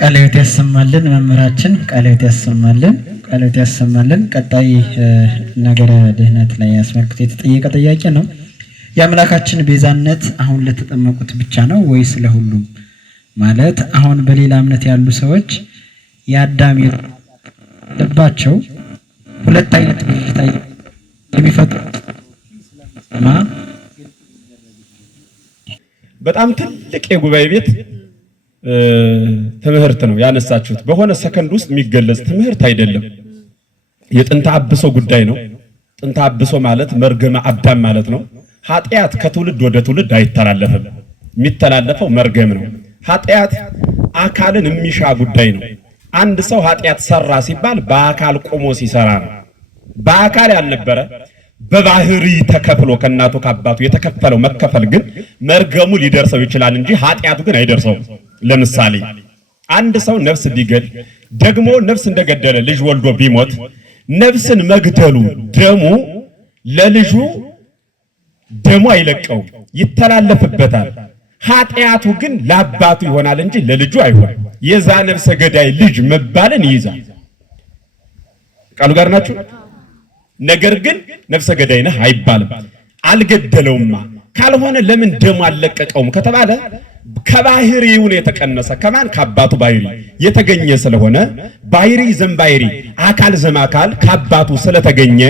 ቃልዮት ያሰማልን መምህራችን ቃልዮት ያሰማልን። ቀጣይ ነገረ ድህነት ላይ አስመልክቶ የተጠየቀ ጥያቄ ነው። የአምላካችን ቤዛነት አሁን ለተጠመቁት ብቻ ነው ወይስ ለሁሉም? ማለት አሁን በሌላ እምነት ያሉ ሰዎች የአዳም ልባቸው ሁለት አይነት ብዥታ የሚፈጥሩት በጣም ትልቅ የጉባኤ ቤት ትምህርት ነው ያነሳችሁት። በሆነ ሰከንድ ውስጥ የሚገለጽ ትምህርት አይደለም። የጥንተ አብሶ ጉዳይ ነው። ጥንተ አብሶ ማለት መርገመ አዳም ማለት ነው። ኃጢአት ከትውልድ ወደ ትውልድ አይተላለፍም። የሚተላለፈው መርገም ነው። ኃጢአት አካልን የሚሻ ጉዳይ ነው። አንድ ሰው ኃጢአት ሰራ ሲባል በአካል ቆሞ ሲሰራ ነው። በአካል ያልነበረ በባህሪ ተከፍሎ ከእናቱ ከአባቱ የተከፈለው መከፈል ግን መርገሙ ሊደርሰው ይችላል እንጂ ኃጢአቱ ግን አይደርሰውም። ለምሳሌ አንድ ሰው ነፍስ ቢገል ደግሞ ነፍስ እንደገደለ ልጅ ወልዶ ቢሞት ነፍስን መግደሉ ደሙ ለልጁ ደሙ አይለቀው ይተላለፍበታል። ኃጢአቱ ግን ለአባቱ ይሆናል እንጂ ለልጁ አይሆን። የዛ ነፍሰ ገዳይ ልጅ መባልን ይይዛል። ቃሉ ጋር ናችሁ። ነገር ግን ነፍሰ ገዳይ ነህ አይባልም። አልገደለውማ ካልሆነ ለምን ደሙ አልለቀቀውም ከተባለ ከባህሪው ነው የተቀነሰ። ከማን ከአባቱ ባህሪ የተገኘ ስለሆነ ባህሪ ዘምባህሪ አካል ዘማካል ከአባቱ ስለተገኘ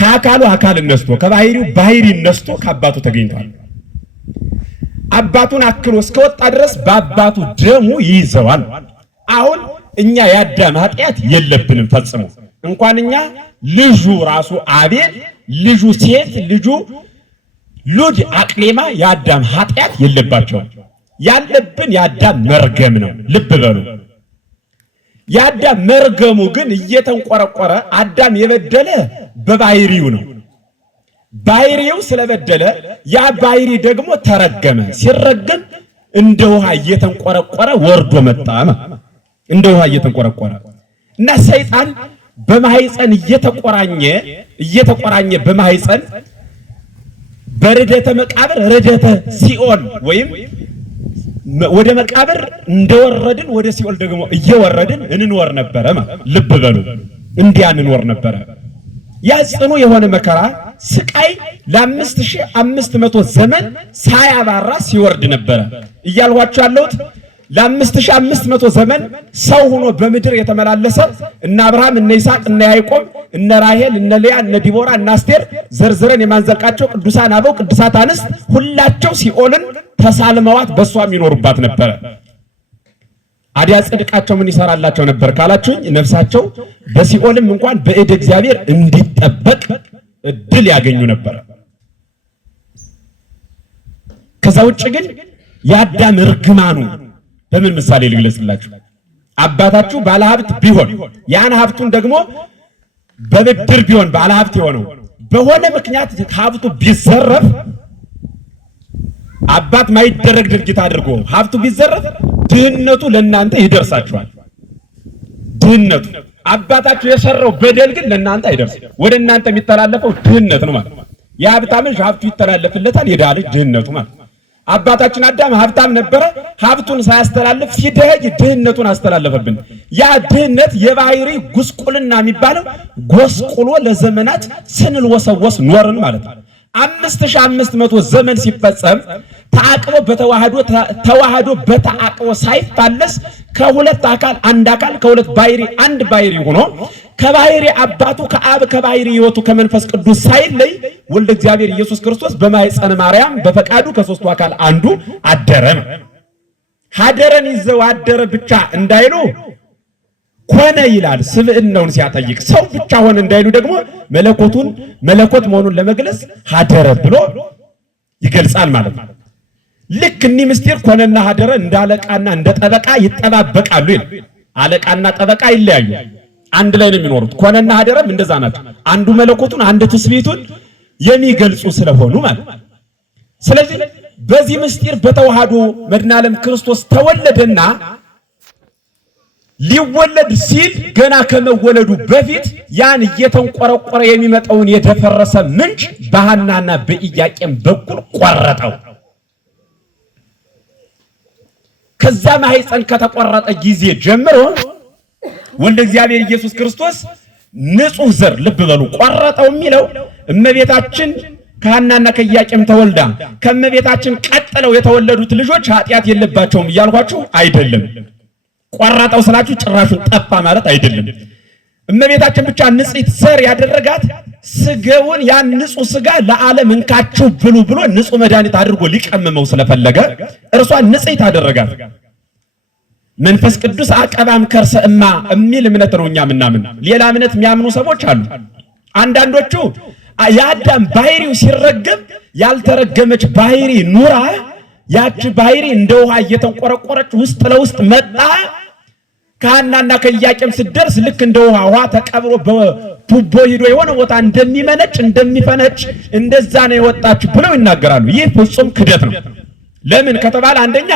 ከአካሉ አካል ነስቶ ከባህሪው ባህሪ ነስቶ ከአባቱ ተገኝቷል። አባቱን አክሎ እስከወጣ ድረስ በአባቱ ደሙ ይይዘዋል። አሁን እኛ የአዳም ኃጢአት የለብንም ፈጽሞ። እንኳን እኛ ልጁ ራሱ አቤል ልጁ ሴት ልጁ ሉድ አቅሌማ የአዳም ኃጢአት የለባቸውም። ያለብን የአዳም መርገም ነው። ልብ በሉ። የአዳም መርገሙ ግን እየተንቆረቆረ አዳም የበደለ በባህሪው ነው። ባህሪው ስለበደለ ያ ባህሪ ደግሞ ተረገመ። ሲረገም እንደ ውሃ እየተንቆረቆረ ወርዶ መጣ። እንደ ውሃ እየተንቆረቆረ እና ሰይጣን በማህፀን እየተቆራኘ በማህፀን በርደተ መቃብር ርደተ ሲኦል ወይም ወደ መቃብር እንደወረድን ወደ ሲኦል ደግሞ እየወረድን እንኖር ነበረ። ልብ በሉ እንዲያ እንኖር ነበረ። ያ ጽኑ የሆነ መከራ ስቃይ ለ5500 ዘመን ሳያባራ ሲወርድ ነበረ እያልኋችሁ ያለሁት። ለ5500 ዘመን ሰው ሆኖ በምድር የተመላለሰ እነ አብርሃም እነ ይስሐቅ እነ ያዕቆብ እነ ራሔል እነ ሊያ እነ ዲቦራ እነ አስቴር ዘርዝረን የማንዘልቃቸው ቅዱሳን አበው ቅዱሳት አንስት ሁላቸው ሲኦልን ተሳልመዋት በሷም ይኖሩባት ነበረ። አዲያ ጽድቃቸው ምን ይሰራላቸው ነበር ካላችሁኝ፣ ነፍሳቸው በሲኦልም እንኳን በእድ እግዚአብሔር እንዲጠበቅ እድል ያገኙ ነበር። ከዛ ውጭ ግን የአዳም እርግማኑ በምን ምሳሌ ልግለጽላችሁ? አባታችሁ ባለሀብት ቢሆን ያን ሀብቱን ደግሞ በብድር ቢሆን ባለሀብት የሆነው በሆነ ምክንያት ሀብቱ ቢዘረፍ አባት ማይደረግ ድርጊት አድርጎ ሀብቱ ቢዘረፍ ድህነቱ ለእናንተ ይደርሳችኋል። ድህነቱ አባታችሁ የሰራው በደል ግን ለእናንተ አይደርስም። ወደ እናንተ የሚተላለፈው ድህነት ነው ማለት። የሀብታም ልጅ ሀብቱ ይተላለፍለታል፣ የድሃ ልጅ ድህነቱ ማለት። አባታችን አዳም ሀብታም ነበረ። ሀብቱን ሳያስተላልፍ ሲደህይ ድህነቱን አስተላለፈብን። ያ ድህነት የባህሪ ጉስቁልና የሚባለው ጎስቁሎ ለዘመናት ስንልወሰወስ ኖርን ማለት ነው። 5500 ዘመን ሲፈጸም ተአቅቦ ተዋህዶ በተአቅቦ ሳይፋለስ ከሁለት አካል አንድ አካል ከሁለት ባህሪ አንድ ባህሪ ሆኖ ከባህሪ አባቱ ከአብ ከባህሪ ሕይወቱ ከመንፈስ ቅዱስ ሳይለይ ወልደ እግዚአብሔር ኢየሱስ ክርስቶስ በማኅፀነ ማርያም በፈቃዱ ከሦስቱ አካል አንዱ አደረ። ሀደረን ይዘው አደረ ብቻ እንዳይሉ ኮነ ይላል። ስብዕናውን ሲያጠይቅ ሰው ብቻ ሆነ እንዳይሉ ደግሞ መለኮት መሆኑን ለመግለጽ ሀደረ ብሎ ይገልጻል ማለት ነው። ልክ እኒህ ምስጢር ኮነና ሀደረ እንደ አለቃና እንደ ጠበቃ ይጠባበቃሉ ይላል። አለቃና ጠበቃ ይለያዩ፣ አንድ ላይ ነው የሚኖሩት። ኮነና ሀደረም እንደዛ ናቸው። አንዱ መለኮቱን አንድ ትስብእቱን የሚገልጹ ስለሆኑ ማለት ነው። ስለዚህ በዚህ ምስጢር በተዋህዶ መድኃኔዓለም ክርስቶስ ተወለደና ሊወለድ ሲል ገና ከመወለዱ በፊት ያን እየተንቆረቆረ የሚመጣውን የደፈረሰ ምንጭ በሐናና በኢያቄም በኩል ቆረጠው። ከዛ ማህፀን ከተቆረጠ ጊዜ ጀምሮ ወልደ እግዚአብሔር ኢየሱስ ክርስቶስ ንጹህ ዘር ልብ በሉ ቆረጠው የሚለው እመቤታችን ከሐናና ከኢያቄም ተወልዳ ከእመቤታችን ቀጥለው የተወለዱት ልጆች ኃጢአት የለባቸውም እያልኳችሁ አይደለም። ቆረጠው ስላችሁ ጭራሹን ጠፋ ማለት አይደለም። እመቤታችን ብቻ ንጽሕት ዘር ያደረጋት ስጋውን ያን ንጹህ ስጋ ለዓለም እንካችሁ ብሉ ብሎ ንጹህ መድኃኒት አድርጎ ሊቀመመው ስለፈለገ እርሷን ንጽሕት አደረጋት። መንፈስ ቅዱስ አቀባም ከርሰ እማ የሚል እምነት ነው እኛ ምናምን። ሌላ እምነት የሚያምኑ ሰዎች አሉ። አንዳንዶቹ የአዳም ባህሪው ሲረገም ያልተረገመች ባህሪ ኑራ ያቺ ባህሪ እንደ ውሃ እየተንቆረቆረች ውስጥ ለውስጥ መጣ ከሐናና ከኢያቄም ሲደርስ ልክ እንደ ውሃ ተቀብሮ በቱቦ ሂዶ የሆነ ቦታ እንደሚመነጭ እንደሚፈነጭ እንደዛ ነው የወጣች ብለው ይናገራሉ። ይህ ፍጹም ክደት ነው። ለምን ከተባለ አንደኛ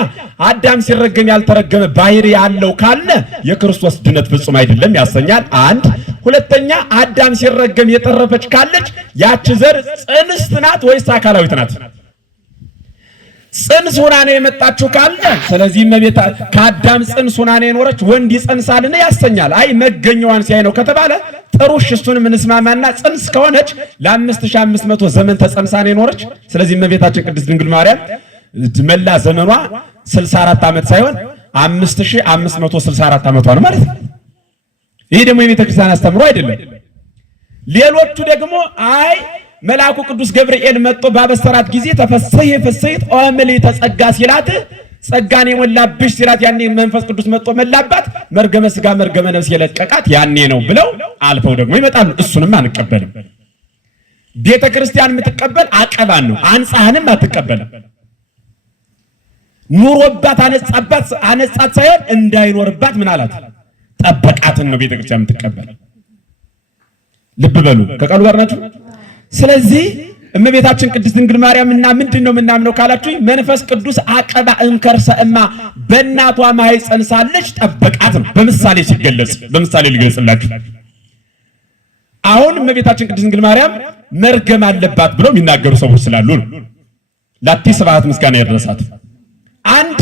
አዳም ሲረገም ያልተረገመ ባህሪ ያለው ካለ የክርስቶስ ድነት ፍጹም አይደለም ያሰኛል። አንድ ሁለተኛ አዳም ሲረገም የተረፈች ካለች ያቺ ዘር ጽንስት ናት ወይስ አካላዊት ናት? ጽንስ ሆና ነው የመጣችው ካለ ስለዚህ እመቤታ ከአዳም ጽንስ ሆና ነው የኖረች ወንድ ይጸንሳልን ያሰኛል። አይ መገኘዋን ሲያይ ነው ከተባለ ጥሩሽ እሱን ምንስማማና ጽንስ ከሆነች ለ5500 ዘመን ተጸንሳ ነው የኖረች። ስለዚህ እመቤታችን ቅድስት ድንግል ማርያም መላ ዘመኗ 64 ዓመት ሳይሆን 5564 ዓመቷ ነው ማለት ነው። ይሄ ደግሞ የቤተ ክርስቲያን አስተምሮ አይደለም። ሌሎቹ ደግሞ አይ መልአኩ ቅዱስ ገብርኤል መጥቶ ባበሰራት ጊዜ ተፈሰይ ፍሰይት ኦምሊ ተጸጋ ሲላት ጸጋን የሞላብሽ ሲላት ያኔ መንፈስ ቅዱስ መጥቶ መላባት መርገመ ስጋ መርገመ ነፍስ የለቀቃት ያኔ ነው ብለው አልፈው ደግሞ ይመጣሉ። እሱንም አንቀበልም። ቤተ ክርስቲያን የምትቀበል አቀባን ነው፣ አንጻህንም አትቀበልም። ኑሮባት አነጻት ሳይሆን እንዳይኖርባት ምን አላት ጠበቃትን ነው ቤተ ክርስቲያን የምትቀበል። ልብ በሉ ከቃሉ ጋር ናችሁ። ስለዚህ እመቤታችን ቅድስት ድንግል ማርያም እና ምንድነው ምናምነው ካላችሁ መንፈስ ቅዱስ አቀባ እንከርሰ እማ በእናቷ ማህፀን ሳለች ጠበቃት ነው በምሳሌ ሲገለጽ። በምሳሌ ልገልጽላችሁ። አሁን እመቤታችን ቅድስት ድንግል ማርያም መርገም አለባት ብለው የሚናገሩ ሰዎች ስላሉ ነው። ላቲ ስብሐት ምስጋና ይድረሳት። አንድ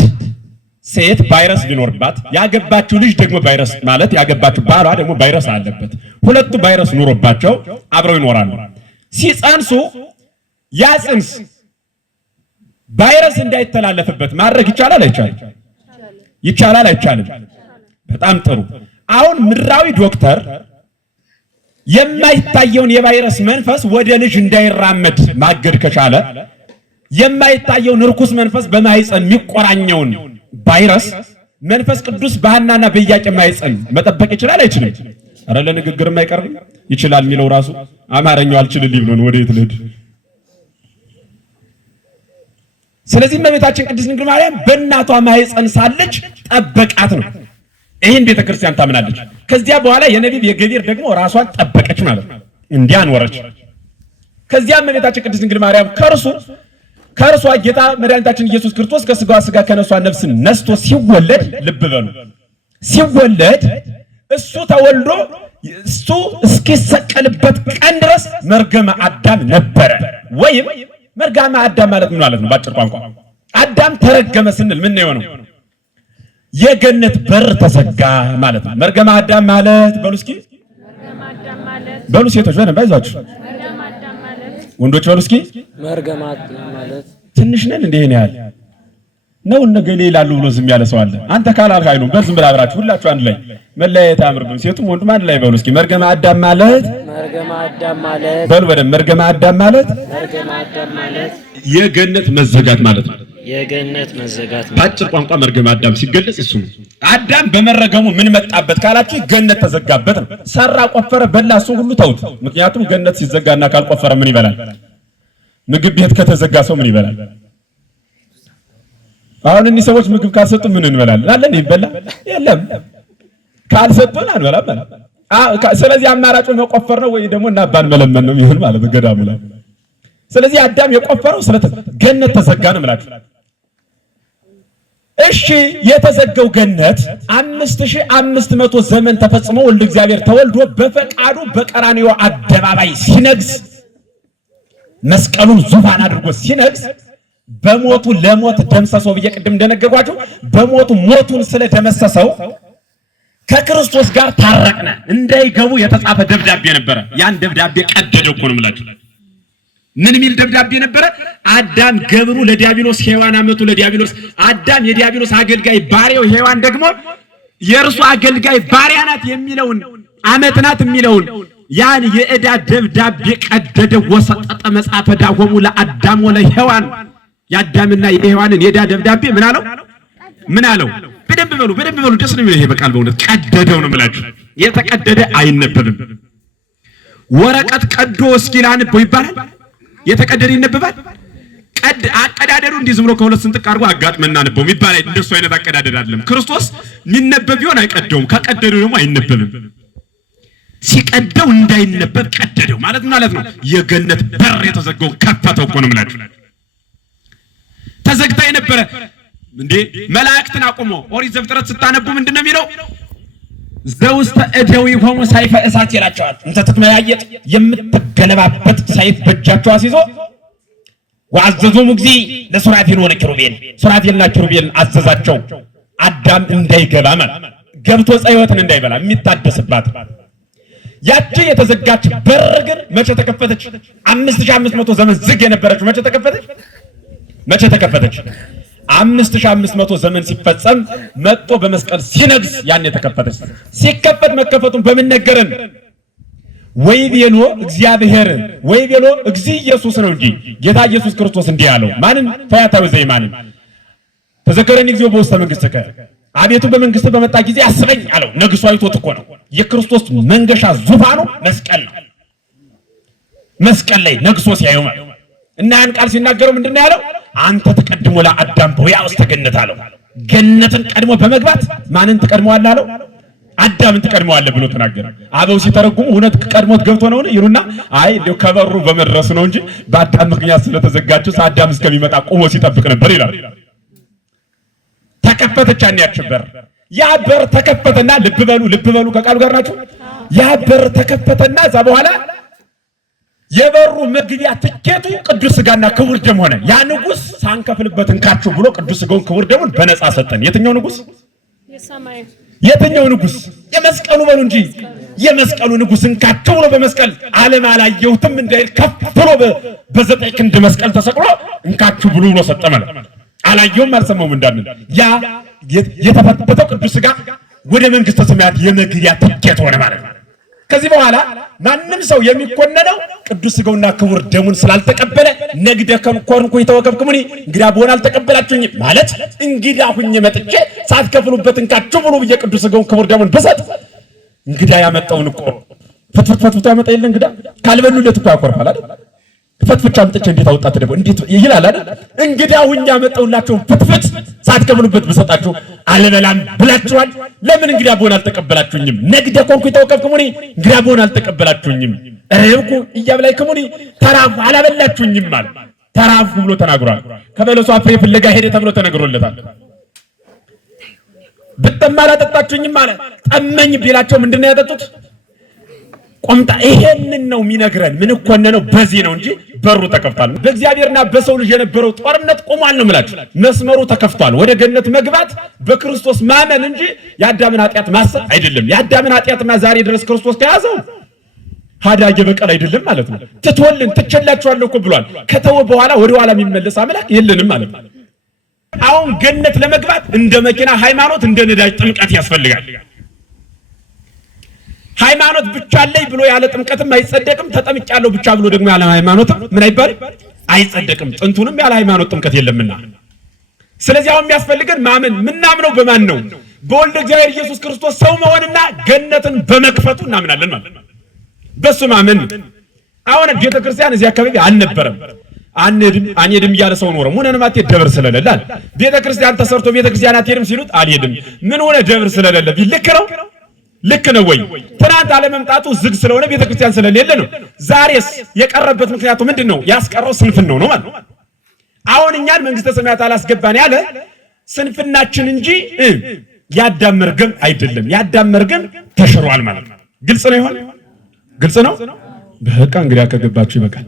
ሴት ቫይረስ ሊኖርባት ያገባችው ልጅ ደግሞ ቫይረስ ማለት ያገባችው ባሏ ደግሞ ቫይረስ አለበት። ሁለቱ ቫይረስ ኑሮባቸው አብረው ይኖራሉ። ሲጸንሱ ያ ጽንስ ቫይረስ እንዳይተላለፍበት ማድረግ ይቻላል አይቻልም? ይቻላል አይቻልም? በጣም ጥሩ። አሁን ምድራዊ ዶክተር የማይታየውን የቫይረስ መንፈስ ወደ ልጅ እንዳይራመድ ማገድ ከቻለ የማይታየውን ርኩስ መንፈስ በማህፀን የሚቆራኘውን ቫይረስ መንፈስ ቅዱስ በሐናና በኢያቄም ማህፀን መጠበቅ ይችላል አይችልም? አረ ለንግግርም አይቀርም ይችላል የሚለው ራሱ አማርኛው አልችልልኝ ብሎ ነው ወዴት ልሄድ። ስለዚህ እመቤታችን ቅድስት ድንግል ማርያም በእናቷ ማህፀን ሳለች ጠበቃት ነው። ይህን ቤተክርስቲያን ታምናለች። ከዚያ በኋላ የነቢብ የገቢር ደግሞ ራሷን ጠበቀች ማለት ነው፣ እንዲያኖረች። ከዚያ እመቤታችን ቅድስት ድንግል ማርያም ከእርሷ ጌታ መድኃኒታችን ኢየሱስ ክርስቶስ ከስጋዋ ስጋ ከነሷ ነፍስን ነስቶ ሲወለድ ልብ በሉ ሲወለድ እሱ ተወልዶ እሱ እስኪሰቀልበት ቀን ድረስ መርገመ አዳም ነበረ። ወይም መርገመ አዳም ማለት ምን ማለት ነው? ባጭር ቋንቋ አዳም ተረገመ ስንል ምን ነው? የገነት በር ተዘጋ ማለት ነው። መርገመ አዳም ማለት በሉ እስኪ በሉ ሴቶች በደንብ አይዟችሁ፣ ወንዶች በሉ እስኪ መርገመ አዳም ማለት ትንሽ ነን እንዴ ነው ያለ ነው ነገሌ ይላሉ ብሎ ዝም ያለ ሰው አለ። አንተ ካላልክ አይሉም። በዝም ብላ አብራችሁ ሁላችሁ አንድ ላይ መለያየት አያምርብም። ሴቱም ወንዱም አንድ ላይ በሉ እስኪ መርገመ አዳም ማለት በሉ በደንብ መርገመ አዳም ማለት የገነት መዘጋት ማለት ነው። የገነት መዘጋት በአጭር ቋንቋ መርገመ አዳም ሲገለጽ እሱ ነው። አዳም በመረገሙ ምን መጣበት ካላችሁ ገነት ተዘጋበት ነው። ሰራ፣ ቆፈረ፣ በላ፣ እሱ ሁሉ ተውት። ምክንያቱም ገነት ሲዘጋና ካልቆፈረ ምን ይበላል? ምግብ ቤት ከተዘጋ ሰው ምን ይበላል? አሁን እነዚህ ሰዎች ምግብ ካልሰጡ ምን እንበላለን? አለን ይበላ የለም ካልሰጡን አንበላም ማለት። ስለዚህ አማራጩ መቆፈር ነው ወይ ደግሞ እናባን መለመን ነው ይሁን ማለት ገዳሙ ላይ። ስለዚህ አዳም የቆፈረው ገነት ተዘጋ ነው ማለት። እሺ የተዘጋው ገነት 5500 ዘመን ተፈጽሞ ወልደ እግዚአብሔር ተወልዶ በፈቃዱ በቀራንዮ አደባባይ ሲነግስ መስቀሉን ዙፋን አድርጎ ሲነግስ በሞቱ ለሞት ደምሰሰው ብዬ ቅድም እንደነገርኳችሁ በሞቱ ሞቱን ስለደመሰሰው ከክርስቶስ ጋር ታረቅነ እንዳይገቡ የተጻፈ ደብዳቤ ነበረ። ያን ደብዳቤ ቀደደው እኮ ነው የምላችሁ። ምን ሚል ደብዳቤ ነበረ? አዳም ገብሩ ለዲያብሎስ ሔዋን አመቱ ለዲያብሎስ። አዳም የዲያብሎስ አገልጋይ ባሪያው፣ ሔዋን ደግሞ የእርሱ አገልጋይ ባሪያ ናት የሚለውን አመት ናት የሚለውን ያን የዕዳ ደብዳቤ ቀደደ። ወሰጠጠ መጽሐፈ ዳሆሙ ለአዳም ወለሔዋን የአዳምና የሔዋንን የዕዳ ደብዳቤ ምን አለው? ምን አለው? በደንብ በሉ ደስ ነው የሚለው ይሄ በቃል በእውነት ቀደደው ነው የምላችሁ። የተቀደደ አይነበብም። ወረቀት ቀዶ እስኪል አንበው ይባላል። የተቀደደ ይነበባል። አቀዳደዱ እንዲህ ዝም ብሎ ከሁለት ስንጥቅ አድርጎ አጋጥመና ነበው የሚባል እንደሱ አይነት አቀዳደድ አይደለም። ክርስቶስ የሚነበብ ቢሆን አይቀደውም፣ ከቀደደው ደግሞ አይነበብም። ሲቀደው እንዳይነበብ ቀደደው ማለት ነው። የገነት በር የተዘጋው ከፈተው እኮ ነው የምላችሁ። ተዘግታ የነበረ እንዴ መላእክትን አቁሞ ኦሪት ዘፍጥረት ስታነቡ ምንድነው የሚለው? ዘውስተ እደዊሆሙ ሰይፈ እሳት ይላቸዋል። እንተ ትትመያየጥ የምትገለባበት ሰይፍ በእጃቸው አስይዞ ወአዘዞሙ እግዚእ ለሱራፌል ወለኪሩቤል ሱራፌልና ኪሩቤል አዘዛቸው አዳም እንዳይገባ ማለት ገብቶ ሕይወትን እንዳይበላ የሚታደስባት ያቺ የተዘጋች በር ግን መቼ ተከፈተች? 5500 ዘመን ዝግ የነበረችው መቼ ተከፈተች? 5500 ዘመን ሲፈጸም መጥቶ በመስቀል ሲነግስ ያን የተከፈተች። ሲከፈት መከፈቱን በምን ነገረን? ወይቤሎ እግዚአብሔር ወይቤሎ እግዚእ ኢየሱስ ነው እንጂ ጌታ ኢየሱስ ክርስቶስ እንዲህ ያለው ማንን? ፈያታዊ ዘይማንን ተዘከረኒ እግዚኦ በውስተ መንግሥትከ አቤቱ በመንግስት በመጣ ጊዜ አስበኝ አለው። ነግሶ አይቶት እኮ ነው። የክርስቶስ መንገሻ ዙፋኑ መስቀል ነው። መስቀል ላይ ነግሶ ሲያዩ እና ያን ቃል ሲናገረው ምንድነው ያለው? አንተ ተቀድሞ ለአዳም በውያ ውስጥ ገነት አለው። ገነትን ቀድሞ በመግባት ማንን ትቀድመዋለህ አለው? አዳምን ትቀድመዋለህ ብሎ ተናገረ። አበው ሲተረጉሙ እውነት ቀድሞት ገብቶ ነው ይሉና አይ እንደው ከበሩ በመድረሱ ነው እንጂ በአዳም ምክንያት ስለተዘጋጀው አዳም እስከሚመጣ ቆሞ ሲጠብቅ ነበር ይላል። ተከፈተች ያቺ በር። ያ በር ተከፈተና ልብ በሉ ከቃሉ ጋር ናችሁ። ያ በር ተከፈተና እዛ በኋላ የበሩ መግቢያ ትኬቱ ቅዱስ ሥጋና ክቡር ደም ሆነ። ያ ንጉስ ሳንከፍልበት እንካችሁ ብሎ ቅዱስ ሥጋውን ክቡር ደሙን በነፃ ሰጠን። የትኛው ንጉስ? የትኛው ንጉስ? የመስቀሉ በሉ እንጂ የመስቀሉ ንጉስ እንካችሁ ብሎ በመስቀል ዓለም አላየሁትም እንዳይል ከፍ ብሎ በዘጠኝ ክንድ መስቀል ተሰቅሎ እንካችሁ ብሎ ሰጠ ማለት አላየውም አልሰማውም እንዳንል ያ የተፈተተው ቅዱስ ሥጋ ወደ መንግስተ ሰማያት የመግቢያ ትኬት ሆነ ማለት ነው። ከዚህ በኋላ ማንም ሰው የሚኮነነው ቅዱስ ሥጋውና ክቡር ደሙን ስላልተቀበለ ነግደ ከንኮርኩ ይተወከፍኩሙኒ እንግዳ በሆነ አልተቀበላችሁኝ ማለት እንግዳ ሁኜ መጥቼ ሳትከፍሉበት እንካችሁ ብሎ ብዬ ቅዱስ ሥጋውን ክቡር ደሙን በሰጥ እንግዳ ያመጣውን እኮ ፍትፍት ያመጣ የለ እንግዳ ካልበሉለት እኮ ያኮርፋል አይደል? ፍትፍት አምጥቼ እንዴት አወጣት ደግሞ እንዴት ይላል አይደል? እንግዳ ሁኜ ያመጣውላችሁ ፍትፍት ሳትከፍሉበት በሰጣችሁ አልበላም ብላችኋል። ለምን እንግዳ በሆነ አልተቀበላችሁኝም? ነግደ ኮንኩ ይተወከፍኩሙኒ እንግዳ በሆነ አልተቀበላችሁኝም። ረብኩ እያብላይኩሙኒ ተራፉ አላበላችሁኝም ማለት ተራፉ ብሎ ተናግሯል። ከበለሷ ፍሬ ፍለጋ ሄደ ተብሎ ተነግሮለታል። ብጠማ አላጠጣችሁኝም ማለት ጠመኝ ቢላቸው ምንድነው ያጠጡት? ቆምጣ። ይሄንን ነው የሚነግረን። ምን ኮነነው? በዚህ ነው እንጂ በሩ ተከፍቷል። በእግዚአብሔርና በሰው ልጅ የነበረው ጦርነት ቆሟል ነው የምላችሁ። መስመሩ ተከፍቷል። ወደ ገነት መግባት በክርስቶስ ማመን እንጂ የአዳምን ኃጢአት ማሰብ አይደለም። የአዳምን ኃጢአትና ዛሬ ድረስ ክርስቶስ ከያዘው ሀዳጌ በቀል አይደለም ማለት ነው። ትቶልን ትቸላችኋለሁ እኮ ብሏል። ከተወ በኋላ ወደ ኋላ የሚመለስ አምላክ የለንም ማለት ነው። አሁን ገነት ለመግባት እንደ መኪና ሃይማኖት፣ እንደ ነዳጅ ጥምቀት ያስፈልጋል። ሃይማኖት ብቻ አለኝ ብሎ ያለ ጥምቀትም አይጸደቅም። ተጠምቂያለሁ ብቻ ብሎ ደግሞ ያለ ሃይማኖትም ምን አይባልም? አይጸደቅም። ጥንቱንም ያለ ሃይማኖት ጥምቀት የለምና። ስለዚህ አሁን የሚያስፈልገን ማመን። ምናምነው በማን ነው? በወልደ እግዚአብሔር ኢየሱስ ክርስቶስ ሰው መሆንና ገነትን በመክፈቱ እናምናለን ማለት ነው። በሱ ማመን። አሁን ቤተክርስቲያን እዚህ አካባቢ አልነበረም። አንሄድም እያለ ሰው ኖረ። ምን ማለት ደብር ስለሌለ ቤተክርስቲያን ተሰርቶ ቤተክርስቲያን አትሄድም ሲሉት አልሄድም። ምን ሆነ? ደብር ስለሌለ። ልክ ነው ወይ? ትናንት አለመምጣቱ ዝግ ስለሆነ ቤተክርስቲያን ስለሌለ ነው። ዛሬስ የቀረበት ምክንያቱ ምንድነው? ያስቀረው ስንፍናው ነው ማለት ነው። አሁን እኛን መንግስተ ሰማያት አላስገባን ያለ ስንፍናችን እንጂ ያዳም መርገም አይደለም። ያዳም መርገም ተሽሯል ማለት ነው። ግልጽ ነው ይሆን? ግልጽ ነው። በቃ እንግዲህ ከገባችሁ ይበቃል።